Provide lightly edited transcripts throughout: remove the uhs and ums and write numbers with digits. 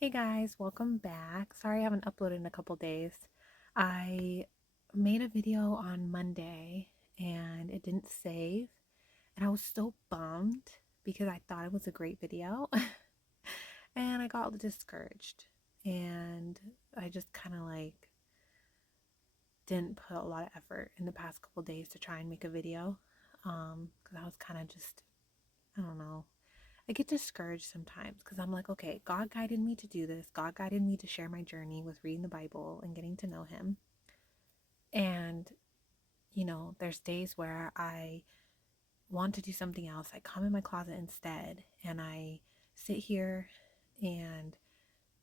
Hey guys, welcome back. Sorry I haven't uploaded in a couple days. I made a video on Monday and it didn't save, and I was so bummed because I thought it was a great video and I got discouraged and I just kind of didn't put a lot of effort in the past couple days to try and make a video because I was kind of just, I don't know. I get discouraged sometimes because I'm like, okay, God guided me to do this. God guided me to share my journey with reading the Bible and getting to know Him. And, there's days where I want to do something else. I come in my closet instead and I sit here and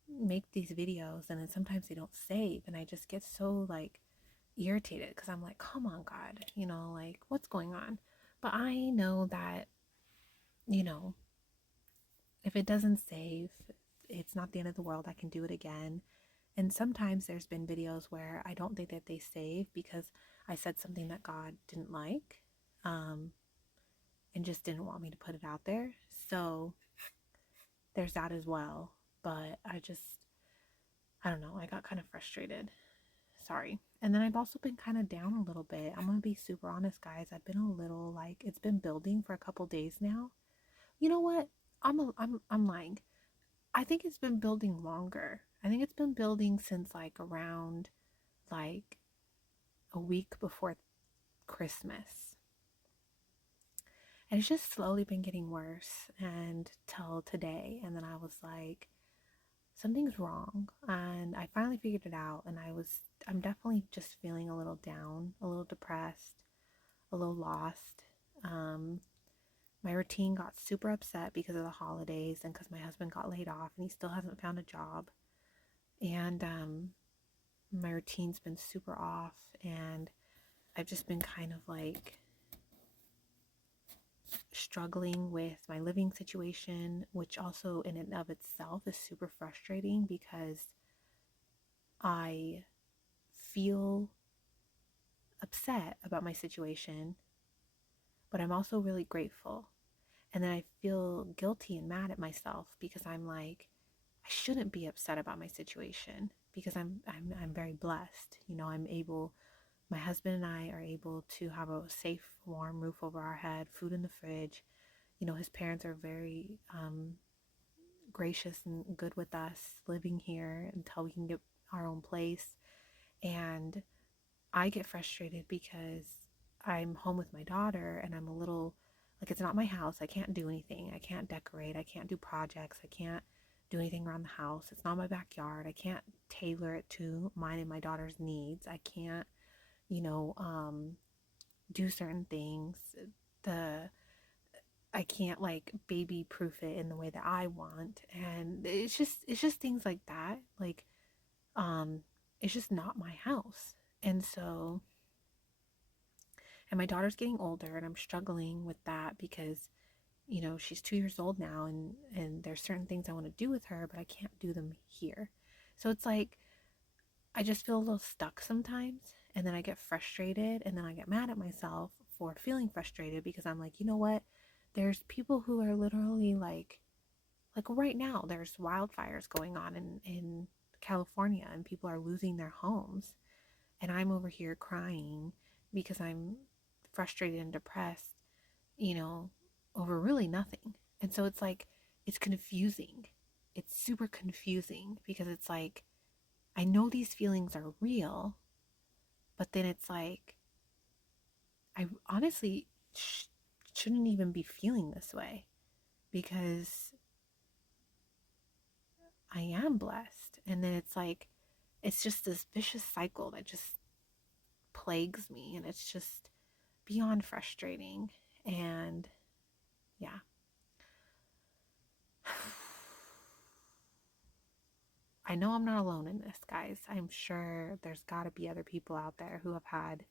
make these videos, and then sometimes they don't save. And I just get so irritated because I'm like, come on, God, what's going on? But I know that, you know, if it doesn't save, it's not the end of the world. I can do it again. And sometimes there's been videos where I don't think that they save because I said something that God didn't like, um, and just didn't want me to put it out there. So there's that as well. But I don't know, I got kind of frustrated. Sorry. And then I've also been kind of down a little bit. I'm going to be super honest, guys. I've been a little it's been building for a couple days now. You know what? I'm lying. I think it's been building longer. I think it's been building since around like a week before Christmas. And it's just slowly been getting worse and till today. And then I was like, something's wrong. And I finally figured it out. And I'm definitely just feeling a little down, a little depressed, a little lost. Um, my routine got super upset because of the holidays and because my husband got laid off and he still hasn't found a job. And my routine's been super off. And I've just been kind of struggling with my living situation, which also in and of itself is super frustrating because I feel upset about my situation, but I'm also really grateful. And then I feel guilty and mad at myself because I'm like, I shouldn't be upset about my situation because I'm very blessed. I'm able, my husband and I are able to have a safe, warm roof over our head, food in the fridge. His parents are very gracious and good with us living here until we can get our own place. And I get frustrated because I'm home with my daughter and I'm a little it's not my house. I can't do anything. I can't decorate. I can't do projects. I can't do anything around the house. It's not my backyard. I can't tailor it to mine and my daughter's needs. I can't, you know, um, do certain things. The I can't baby proof it in the way that I want. And it's just things like that. Um it's just not my house. And so and my daughter's getting older and I'm struggling with that because she's 2 years old now, and there's certain things I want to do with her, but I can't do them here. So it's I just feel a little stuck sometimes, and then I get frustrated, and then I get mad at myself for feeling frustrated because I'm like, you know what? There's people who are literally like right now there's wildfires going on in California and people are losing their homes, and I'm over here crying because I'm frustrated and depressed, you know, over really nothing. And so it's confusing. It's super confusing because I know these feelings are real, but then I honestly shouldn't even be feeling this way because I am blessed. And then it's just this vicious cycle that just plagues me, and it's just beyond frustrating. And yeah. I know I'm not alone in this, guys. I'm sure there's got to be other people out there who have had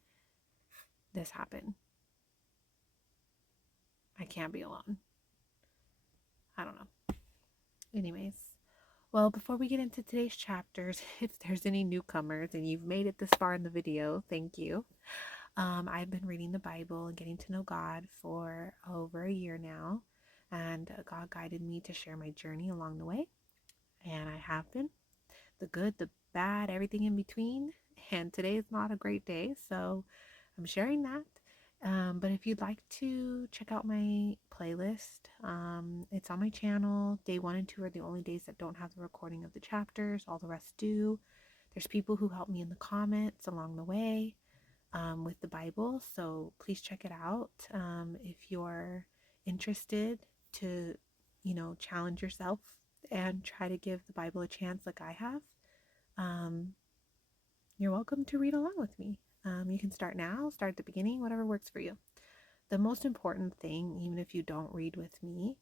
this happen. I can't be alone. I don't know. Anyways, well, before we get into today's chapters, if there's any newcomers and you've made it this far in the video, thank you. I've been reading the Bible and getting to know God for over a year now, and God guided me to share my journey along the way. and I have been. The good, the bad, everything in between. And today is not a great day, so I'm sharing that. But if you'd like to check out my playlist, it's on my channel. Day 1 and 2 are the only days that don't have the recording of the chapters, all the rest do. There's people who help me in the comments along the way with the Bible, so please check it out if you're interested to, challenge yourself and try to give the Bible a chance like I have. Um, you're welcome to read along with me. You can start now, start at the beginning, whatever works for you. The most important thing, even if you don't read with me,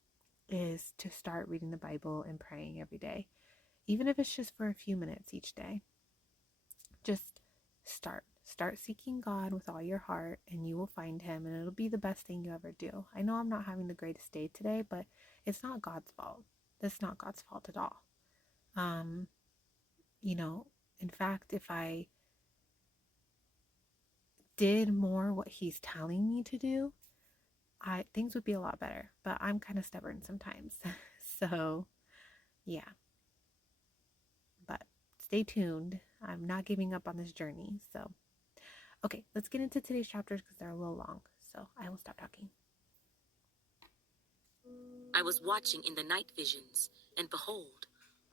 is to start reading the Bible and praying every day, even if it's just for a few minutes each day. Just start. Start seeking God with all your heart, and you will find Him, and it'll be the best thing you ever do. I know I'm not having the greatest day today, but it's not God's fault. That's not God's fault at all. Um, in fact, if I did more what He's telling me to do, things would be a lot better. But I'm kind of stubborn sometimes. So, yeah. But stay tuned. I'm not giving up on this journey. So, okay, let's get into today's chapters because they're a little long. So, I will stop talking. I was watching in the night visions, and behold,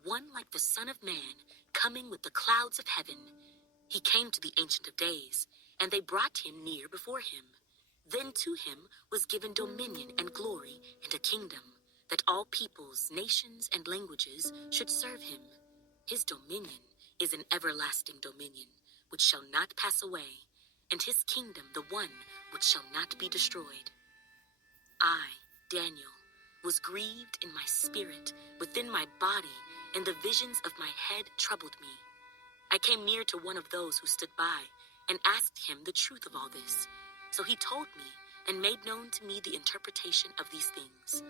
one like the Son of Man, coming with the clouds of heaven. He came to the Ancient of Days, and they brought him near before him. Then to him was given dominion and glory and a kingdom, that all peoples, nations, and languages should serve him. His dominion is an everlasting dominion, which shall not pass away, and his kingdom the one which shall not be destroyed. I, Daniel, was grieved in my spirit, within my body, and the visions of my head troubled me. I came near to one of those who stood by, and asked him the truth of all this. So he told me, and made known to me the interpretation of these things.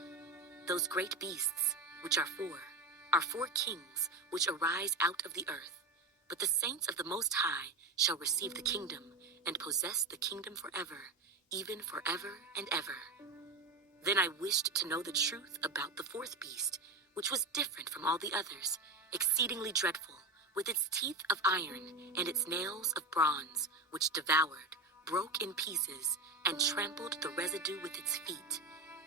Those great beasts, which are four kings, which arise out of the earth. But the saints of the Most High shall receive the kingdom, and possess the kingdom forever, even forever and ever. Then I wished to know the truth about the fourth beast, which was different from all the others, exceedingly dreadful, with its teeth of iron and its nails of bronze, which devoured, broke in pieces, and trampled the residue with its feet.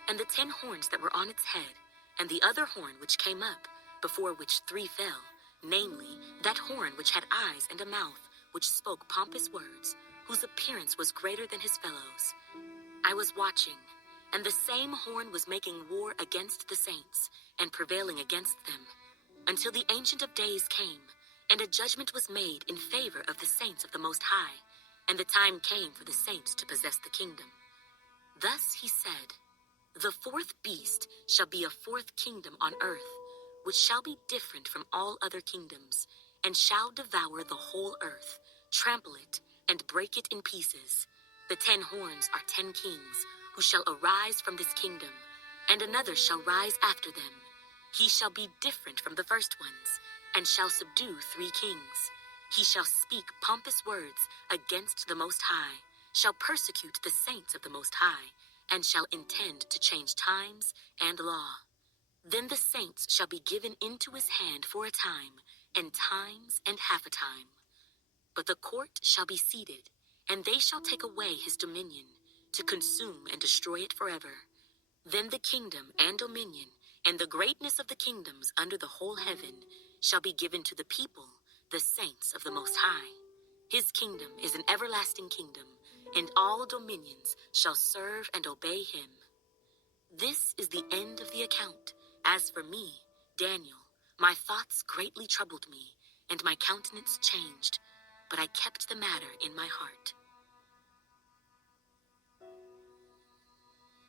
And the 10 horns that were on its head, and the other horn which came up, before which 3 fell, namely, that horn which had eyes and a mouth, which spoke pompous words, whose appearance was greater than his fellows. I was watching, and the same horn was making war against the saints, and prevailing against them, until the Ancient of Days came, and a judgment was made in favor of the saints of the Most High, and the time came for the saints to possess the kingdom. Thus he said, the fourth beast shall be a fourth kingdom on earth, which shall be different from all other kingdoms, and shall devour the whole earth, trample it, and break it in pieces. The 10 horns are 10 kings, who shall arise from this kingdom, and another shall rise after them. He shall be different from the first ones, and shall subdue 3 kings. He shall speak pompous words against the Most High, shall persecute the saints of the Most High, and shall intend to change times and law. Then the saints shall be given into his hand for a time, and times and half a time. But the court shall be seated, and they shall take away his dominion, to consume and destroy it forever. Then the kingdom and dominion, and the greatness of the kingdoms under the whole heaven, shall be given to the people, the saints of the Most High. His kingdom is an everlasting kingdom, and all dominions shall serve and obey him. This is the end of the account. As for me, Daniel, my thoughts greatly troubled me, and my countenance changed, but I kept the matter in my heart.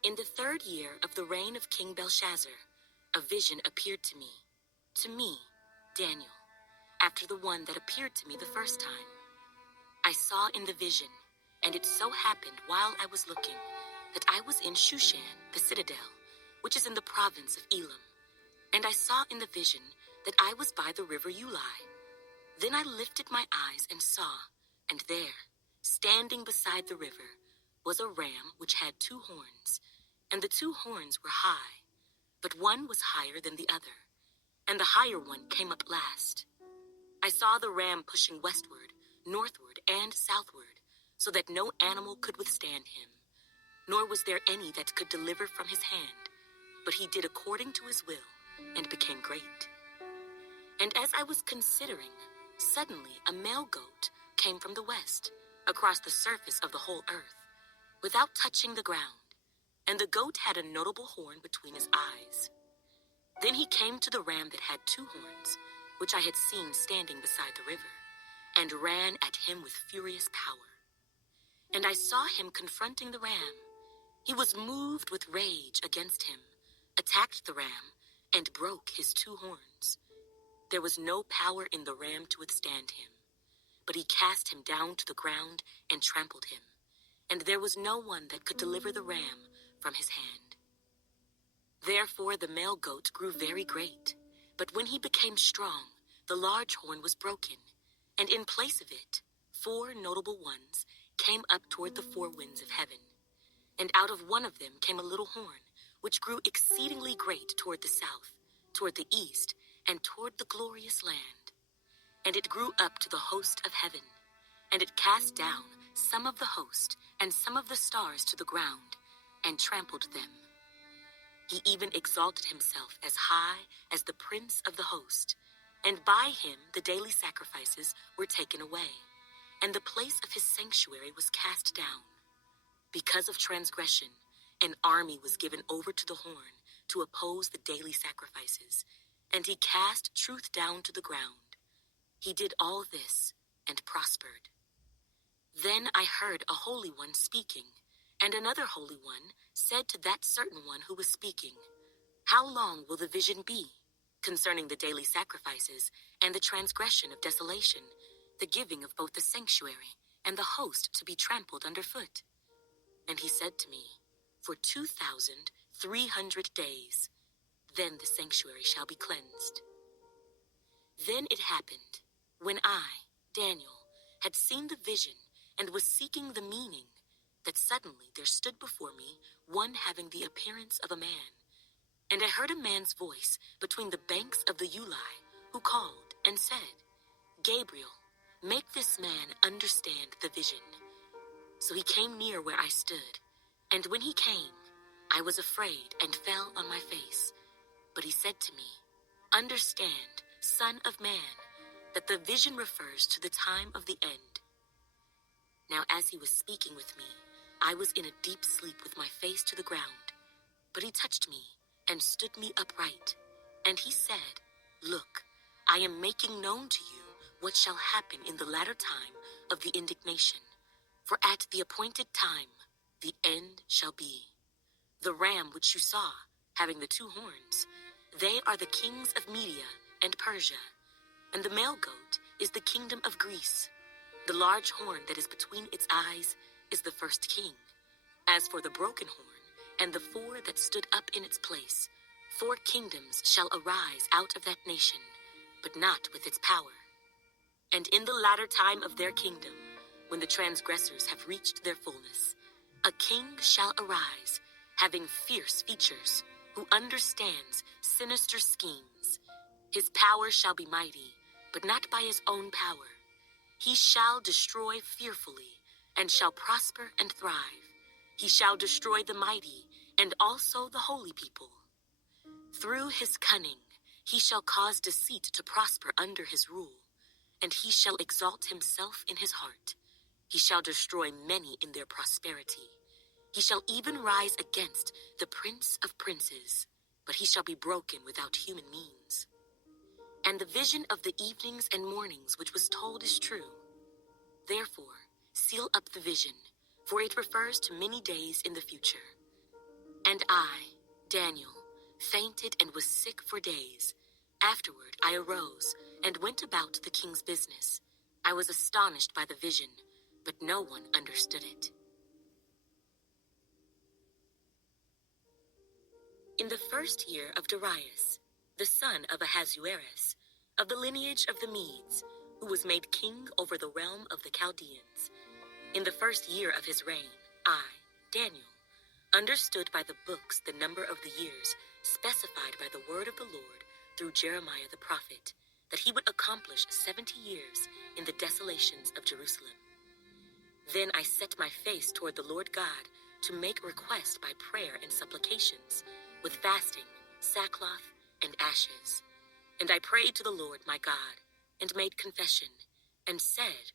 In the 3rd year of the reign of King Belshazzar, a vision appeared to me, Daniel, after the one that appeared to me the first time. I saw in the vision, and it so happened while I was looking, that I was in Shushan, the citadel, which is in the province of Elam. And I saw in the vision that I was by the river Ulai. Then I lifted my eyes and saw, and there, standing beside the river, was a ram which had 2 horns, and the 2 horns were high, but one was higher than the other. and the higher one came up last. I saw the ram pushing westward, northward, and southward, so that no animal could withstand him, nor was there any that could deliver from his hand. But he did according to his will, and became great. And as I was considering, suddenly a male goat came from the west, across the surface of the whole earth, without touching the ground, and the goat had a notable horn between his eyes. Then he came to the ram that had 2 horns, which I had seen standing beside the river, and ran at him with furious power. And I saw him confronting the ram. He was moved with rage against him, attacked the ram, and broke his 2 horns. There was no power in the ram to withstand him, but he cast him down to the ground and trampled him, and there was no one that could deliver the ram from his hand. Therefore the male goat grew very great, but when he became strong, the large horn was broken, and in place of it, 4 notable ones came up toward the 4 winds of heaven. And out of one of them came a little horn, which grew exceedingly great toward the south, toward the east, and toward the glorious land. And it grew up to the host of heaven, and it cast down some of the host and some of the stars to the ground, and trampled them. He even exalted himself as high as the prince of the host, and by him the daily sacrifices were taken away, and the place of his sanctuary was cast down. Because of transgression, an army was given over to the horn to oppose the daily sacrifices, and he cast truth down to the ground. He did all this and prospered. Then I heard a holy one speaking, and another holy one said to that certain one who was speaking, "How long will the vision be concerning the daily sacrifices and the transgression of desolation, the giving of both the sanctuary and the host to be trampled underfoot?" And he said to me, "For 2,300 days, then the sanctuary shall be cleansed." Then it happened, when I, Daniel, had seen the vision and was seeking the meaning, that suddenly there stood before me one having the appearance of a man. And I heard a man's voice between the banks of the Ulai, who called and said, "Gabriel, make this man understand the vision." So he came near where I stood, and when he came, I was afraid and fell on my face. But he said to me, "Understand, Son of Man, that the vision refers to the time of the end." Now as he was speaking with me, I was in a deep sleep with my face to the ground. But he touched me and stood me upright, and he said, "Look, I am making known to you what shall happen in the latter time of the indignation. For at the appointed time, the end shall be. The ram which you saw, having the 2 horns, they are the kings of Media and Persia, and the male goat is the kingdom of Greece. The large horn that is between its eyes is the first king. As for the broken horn and the 4 that stood up in its place, 4 kingdoms shall arise out of that nation, but not with its power. And in the latter time of their kingdom, when the transgressors have reached their fullness, a king shall arise, having fierce features, who understands sinister schemes. His power shall be mighty, but not by his own power. He shall destroy fearfully, and shall prosper and thrive. He shall destroy the mighty, and also the holy people. Through his cunning, he shall cause deceit to prosper under his rule, and he shall exalt himself in his heart. He shall destroy many in their prosperity. He shall even rise against the Prince of Princes, but he shall be broken without human means. And the vision of the evenings and mornings which was told is true. Therefore, seal up the vision, for it refers to many days in the future. And I, Daniel, fainted and was sick for days. Afterward I arose and went about the king's business. I was astonished by the vision, but no one understood it. In the first year of Darius, the son of Ahasuerus, of the lineage of the Medes, who was made king over the realm of the Chaldeans, in the first year of his reign, I, Daniel, understood by the books the number of the years specified by the word of the Lord through Jeremiah the prophet that he would accomplish 70 years in the desolations of Jerusalem. Then I set my face toward the Lord God to make request by prayer and supplications, with fasting, sackcloth, and ashes. And I prayed to the Lord my God, and made confession, and said,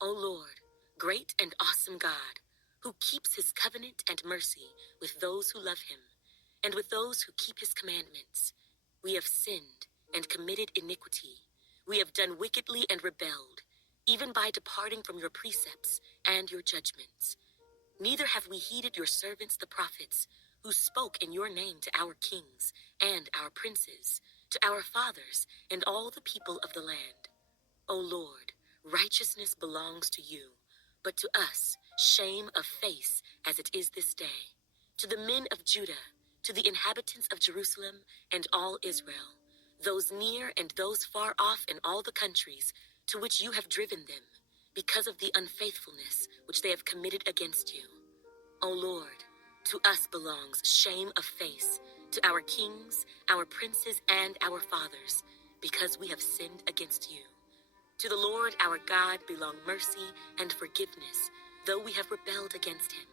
O Lord, great and awesome God, who keeps his covenant and mercy with those who love him, and with those who keep his commandments, we have sinned and committed iniquity. We have done wickedly and rebelled, even by departing from your precepts and your judgments. Neither have we heeded your servants the prophets, who spoke in your name to our kings and our princes, to our fathers and all the people of the land. O Lord, righteousness belongs to you, but to us shame of face as it is this day. To the men of Judah, to the inhabitants of Jerusalem and all Israel, those near and those far off in all the countries to which you have driven them, because of the unfaithfulness which they have committed against you. O Lord, to us belongs shame of face, to our kings, our princes, and our fathers, because we have sinned against you. To the Lord our God belong mercy and forgiveness, though we have rebelled against him.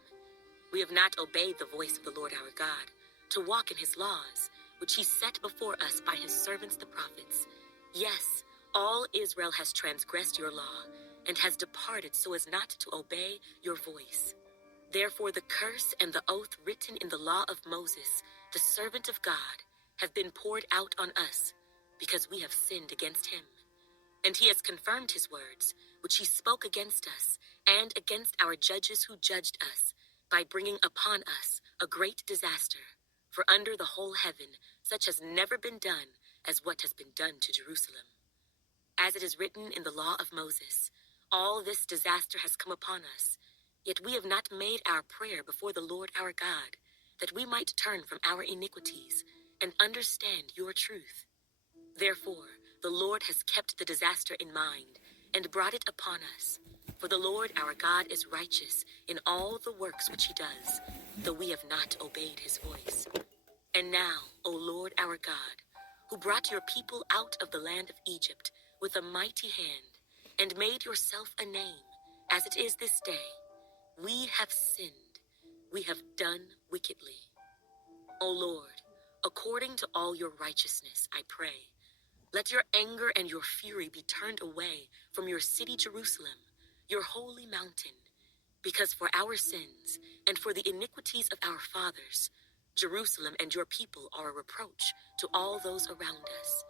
We have not obeyed the voice of the Lord our God, to walk in his laws, which he set before us by his servants the prophets. Yes, all Israel has transgressed your law, and has departed so as not to obey your voice. Therefore the curse and the oath written in the law of Moses, the servant of God, have been poured out on us, because we have sinned against him. And he has confirmed his words, which he spoke against us, and against our judges who judged us, by bringing upon us a great disaster. For under the whole heaven such has never been done as what has been done to Jerusalem. As it is written in the law of Moses, all this disaster has come upon us, yet we have not made our prayer before the Lord our God, that we might turn from our iniquities and understand your truth. Therefore, the Lord has kept the disaster in mind and brought it upon us. For the Lord our God is righteous in all the works which he does, though we have not obeyed his voice. And now, O Lord our God, who brought your people out of the land of Egypt with a mighty hand, and made yourself a name, as it is this day, we have sinned, we have done wickedly. O Lord, according to all your righteousness, I pray, let your anger and your fury be turned away from your city Jerusalem, your holy mountain, because for our sins and for the iniquities of our fathers, Jerusalem and your people are a reproach to all those around us.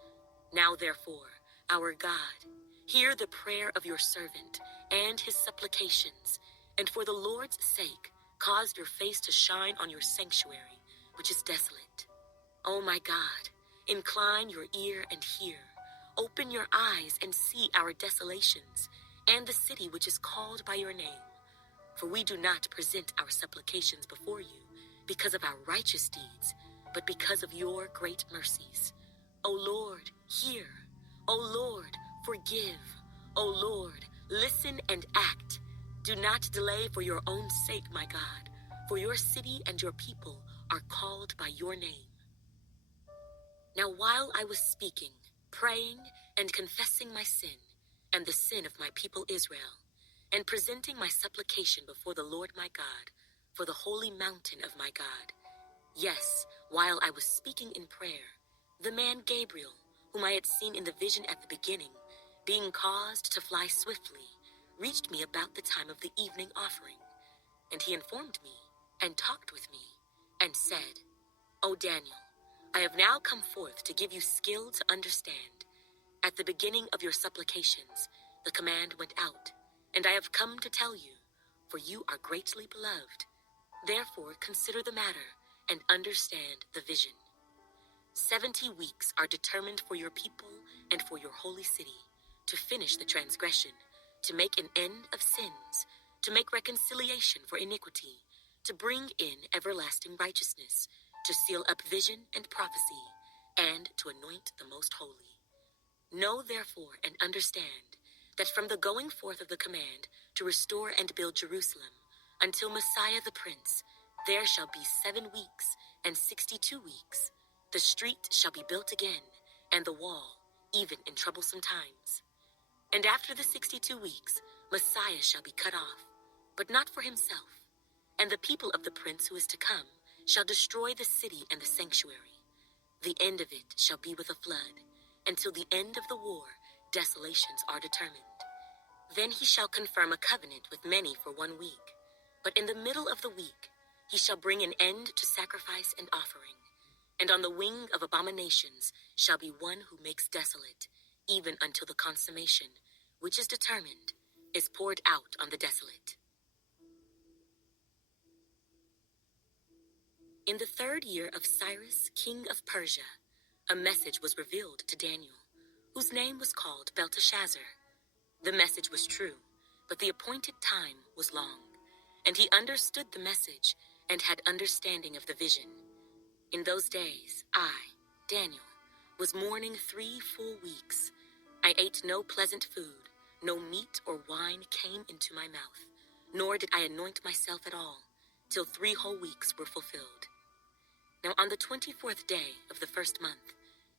Now therefore, our God, hear the prayer of your servant and his supplications, and for the Lord's sake, cause your face to shine on your sanctuary, which is desolate. O my God, incline your ear and hear. Open your eyes and see our desolations, and the city which is called by your name. For we do not present our supplications before you because of our righteous deeds, but because of your great mercies. O Lord, hear. O Lord, forgive. O Lord, listen and act. Do not delay for your own sake, my God, for your city and your people are called by your name. Now while I was speaking, praying, and confessing my sin, and the sin of my people Israel, and presenting my supplication before the Lord my God, for the holy mountain of my God, yes, while I was speaking in prayer, the man Gabriel, whom I had seen in the vision at the beginning, being caused to fly swiftly, reached me about the time of the evening offering. And he informed me, and talked with me, and said, O Daniel, I have now come forth to give you skill to understand. At the beginning of your supplications, the command went out, and I have come to tell you, for you are greatly beloved. Therefore consider the matter, and understand the vision. 70 weeks are determined for your people and for your holy city, to finish the transgression, to make an end of sins, to make reconciliation for iniquity, to bring in everlasting righteousness, to seal up vision and prophecy, and to anoint the most holy. Know therefore and understand that from the going forth of the command to restore and build Jerusalem until Messiah the Prince, there shall be 7 weeks and 62 weeks. The street shall be built again, and the wall, even in troublesome times. And after the 62 weeks, Messiah shall be cut off, but not for himself. And the people of the prince who is to come shall destroy the city and the sanctuary. The end of it shall be with a flood. Until the end of the war, desolations are determined. Then he shall confirm a covenant with many for 1 week. But in the middle of the week, he shall bring an end to sacrifice and offering. And on the wing of abominations shall be one who makes desolate, even until the consummation, which is determined, is poured out on the desolate. In the 3rd year of Cyrus, king of Persia, a message was revealed to Daniel, whose name was called Belteshazzar. The message was true, but the appointed time was long, and he understood the message and had understanding of the vision. In those days, I, Daniel, was mourning 3 full weeks. I ate no pleasant food, no meat or wine came into my mouth, nor did I anoint myself at all, till 3 whole weeks were fulfilled. Now on the 24th day of the 1st month,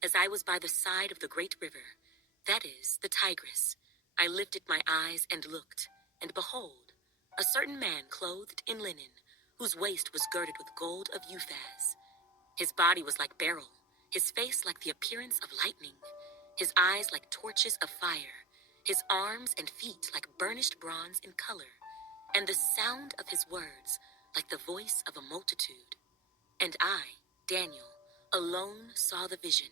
as I was by the side of the great river, that is, the Tigris, I lifted my eyes and looked, and behold, a certain man clothed in linen, whose waist was girded with gold of Uphaz. His body was like beryl, his face like the appearance of lightning, his eyes like torches of fire, his arms and feet like burnished bronze in color, and the sound of his words like the voice of a multitude. And I, Daniel, alone saw the vision,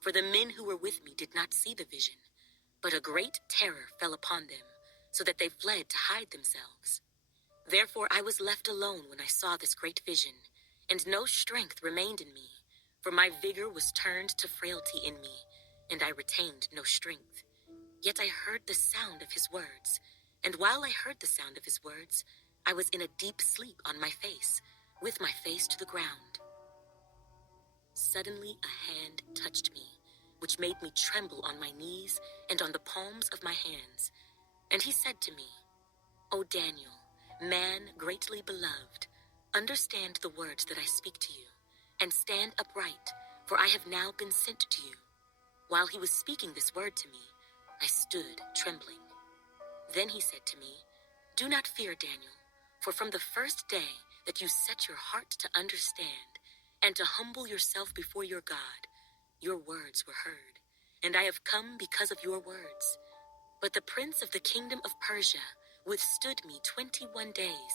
for the men who were with me did not see the vision, but a great terror fell upon them, so that they fled to hide themselves. Therefore I was left alone when I saw this great vision, and no strength remained in me, for my vigor was turned to frailty in me, and I retained no strength. Yet I heard the sound of his words, and while I heard the sound of his words, I was in a deep sleep on my face, with my face to the ground. Suddenly a hand touched me, which made me tremble on my knees and on the palms of my hands. And he said to me, O Daniel, man greatly beloved, understand the words that I speak to you, and stand upright, for I have now been sent to you. While he was speaking this word to me, I stood trembling. Then he said to me, Do not fear, Daniel, for from the first day that you set your heart to understand and to humble yourself before your God, your words were heard, and I have come because of your words. But the prince of the kingdom of Persia withstood me 21 days,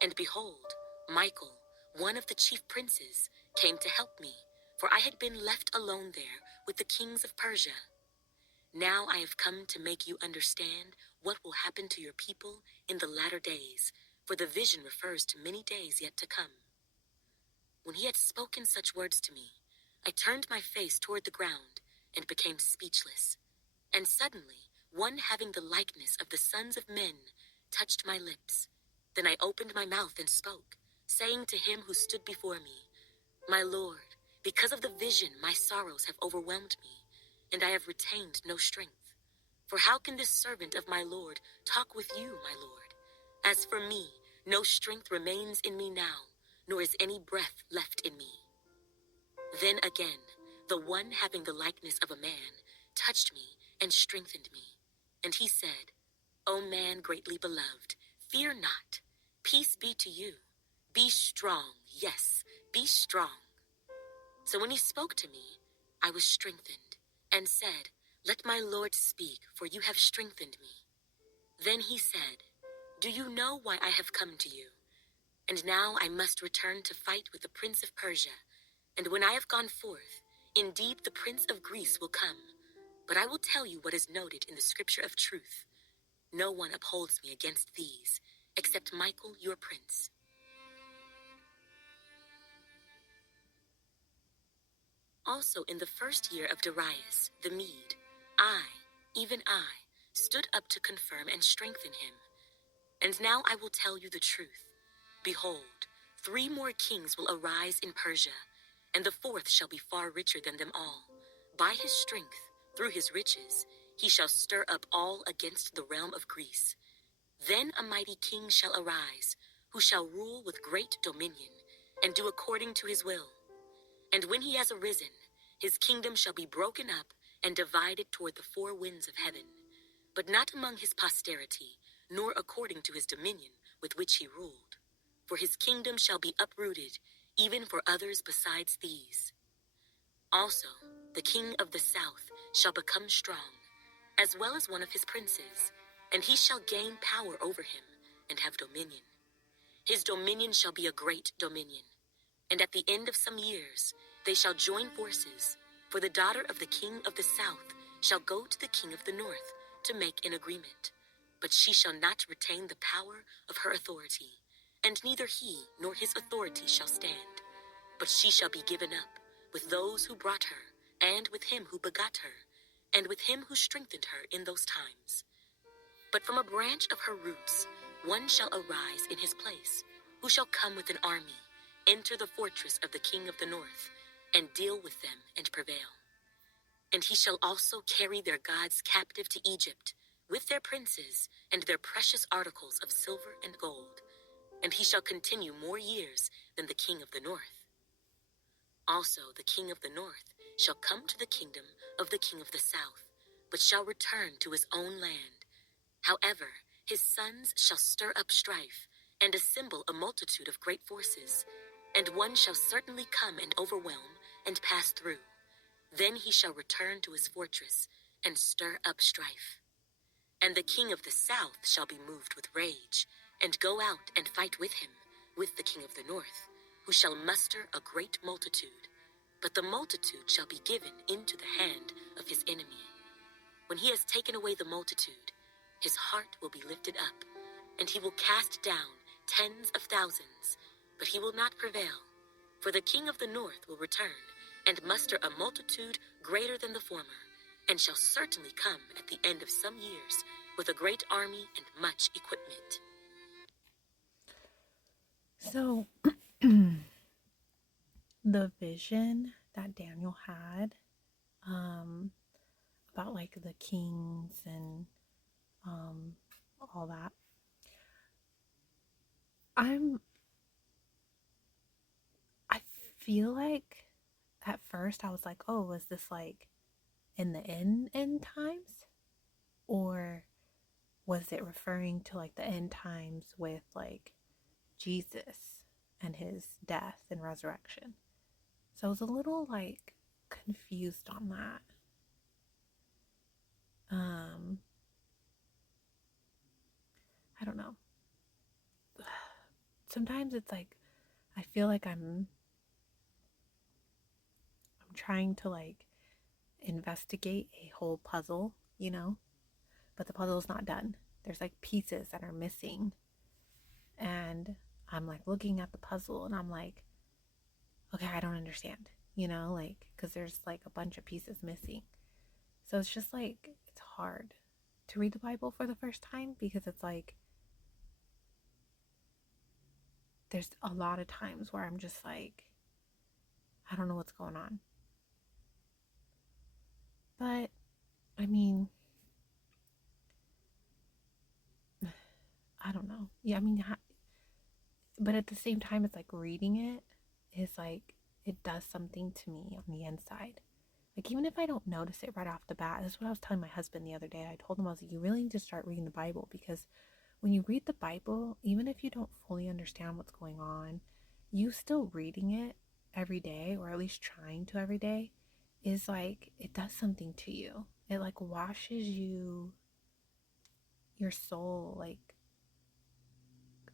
and behold, Michael, one of the chief princes, came to help me, for I had been left alone there with the kings of Persia. Now I have come to make you understand what will happen to your people in the latter days, for the vision refers to many days yet to come. When he had spoken such words to me, I turned my face toward the ground and became speechless. And suddenly, one having the likeness of the sons of men touched my lips. Then I opened my mouth and spoke, saying to him who stood before me, My Lord, because of the vision my sorrows have overwhelmed me, and I have retained no strength. For how can this servant of my Lord talk with you, my Lord? As for me, no strength remains in me now, nor is any breath left in me. Then again, the one having the likeness of a man touched me and strengthened me. And he said, O man greatly beloved, fear not. Peace be to you. Be strong, yes, be strong. So when he spoke to me, I was strengthened, and said, Let my Lord speak, for you have strengthened me. Then he said, Do you know why I have come to you? And now I must return to fight with the prince of Persia. And when I have gone forth, indeed the prince of Greece will come. But I will tell you what is noted in the scripture of truth. No one upholds me against these, except Michael, your prince. Also in the 1st year of Darius, the Mede, I, even I, stood up to confirm and strengthen him. And now I will tell you the truth. Behold, 3 more kings will arise in Persia, and the 4th shall be far richer than them all. By his strength, through his riches, he shall stir up all against the realm of Greece. Then a mighty king shall arise, who shall rule with great dominion, and do according to his will. And when he has arisen, His kingdom shall be broken up and divided toward the four winds of heaven, but not among his posterity, nor according to his dominion with which he ruled. For his kingdom shall be uprooted, even for others besides these. Also, the king of the south shall become strong, as well as one of his princes, and he shall gain power over him and have dominion. His dominion shall be a great dominion, and at the end of some years they shall join forces, for the daughter of the king of the south shall go to the king of the north to make an agreement, but she shall not retain the power of her authority, and neither he nor his authority shall stand, but she shall be given up with those who brought her, and with him who begot her, and with him who strengthened her in those times. But from a branch of her roots one shall arise in his place, who shall come with an army, enter the fortress of the king of the north, and deal with them and prevail. And he shall also carry their gods captive to Egypt, with their princes and their precious articles of silver and gold, and he shall continue more years than the king of the north. Also the king of the north shall come to the kingdom of the king of the south, but shall return to his own land. However, his sons shall stir up strife, and assemble a multitude of great forces, and one shall certainly come and overwhelm, and pass through. Then he shall return to his fortress, and stir up strife. And the king of the south shall be moved with rage, and go out and fight with him, with the king of the north, who shall muster a great multitude. But the multitude shall be given into the hand of his enemy. When he has taken away the multitude, his heart will be lifted up, and he will cast down tens of thousands, but he will not prevail. For the king of the north will return, and muster a multitude greater than the former, and shall certainly come at the end of some years with a great army and much equipment. So, the vision that Daniel had about like the kings and all that, I feel like at first I was like, oh, was this like in the end times, or was it referring to like the end times with like Jesus and his death and resurrection? So I was a little like confused on that. I don't know. Sometimes it's like I feel like I'm trying to like investigate a whole puzzle, but the puzzle's not done. There's like pieces that are missing. And I'm like looking at the puzzle and I'm like, okay, I don't understand, like, because there's like a bunch of pieces missing. So it's just like, it's hard to read the Bible for the first time because it's like, there's a lot of times where I'm just like, I don't know what's going on. But, I mean, I don't know. Yeah, I mean, but at the same time, it's like reading it is like, it does something to me on the inside. Like, even if I don't notice it right off the bat, this is what I was telling my husband the other day. I told him, I was like, you really need to start reading the Bible, because when you read the Bible, even if you don't fully understand what's going on, you still reading it every day, or at least trying to every day, is like, it does something to you. It like washes your soul, like,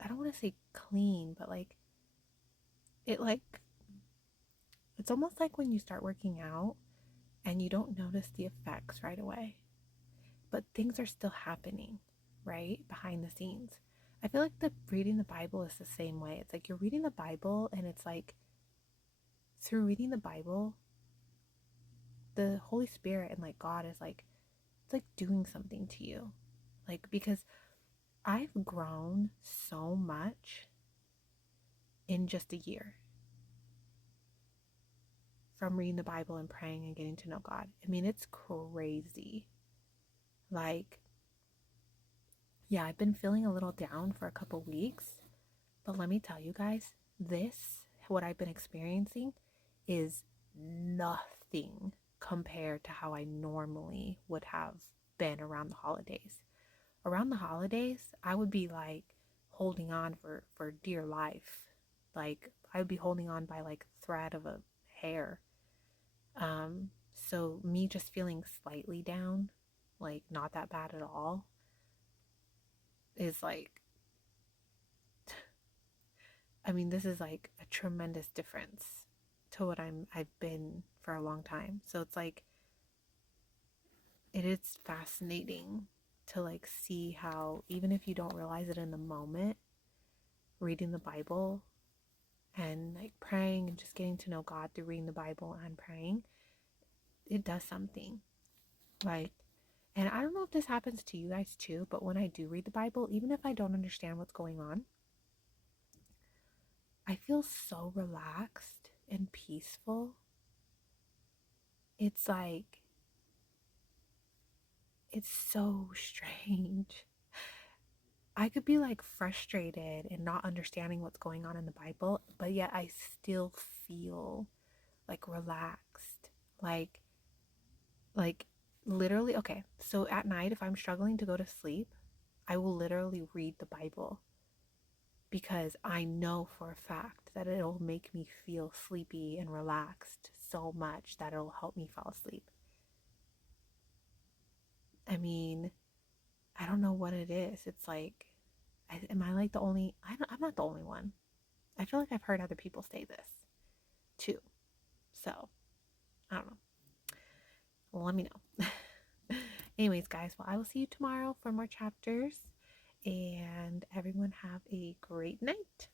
I don't want to say clean, but like, it like, it's almost like when you start working out and you don't notice the effects right away, but things are still happening, right? Behind the scenes. I feel like the reading the Bible is the same way. It's like you're reading the Bible and it's like through reading the Bible, the Holy Spirit and like God is like, it's like doing something to you. Like, because I've grown so much in just a year from reading the Bible and praying and getting to know God. I mean, it's crazy. Like, yeah, I've been feeling a little down for a couple weeks, but let me tell you guys, what I've been experiencing is nothing nothing compared to how I normally would have been around the holidays. Around the holidays, I would be like holding on for dear life. Like I would be holding on by like the thread of a hair. So me just feeling slightly down, like not that bad at all, is like, I mean, this is like a tremendous difference to what I've been for a long time. So it's like it is fascinating to like see how, even if you don't realize it in the moment, reading the Bible and like praying and just getting to know God through reading the Bible and praying, it does something. Like, and I don't know if this happens to you guys too, but when I do read the Bible, even if I don't understand what's going on, I feel so relaxed and peaceful. It's like, it's so strange. I could be like frustrated and not understanding what's going on in the Bible, but yet I still feel like relaxed. Like literally, okay. So at night if I'm struggling to go to sleep, I will literally read the Bible because I know for a fact that it'll make me feel sleepy and relaxed so much that it'll help me fall asleep. I mean, I don't know what it is. It's like, am I like the only? I'm not the only one. I feel like I've heard other people say this too. So I don't know. Well, let me know. Anyways, guys, well, I will see you tomorrow for more chapters. And everyone have a great night.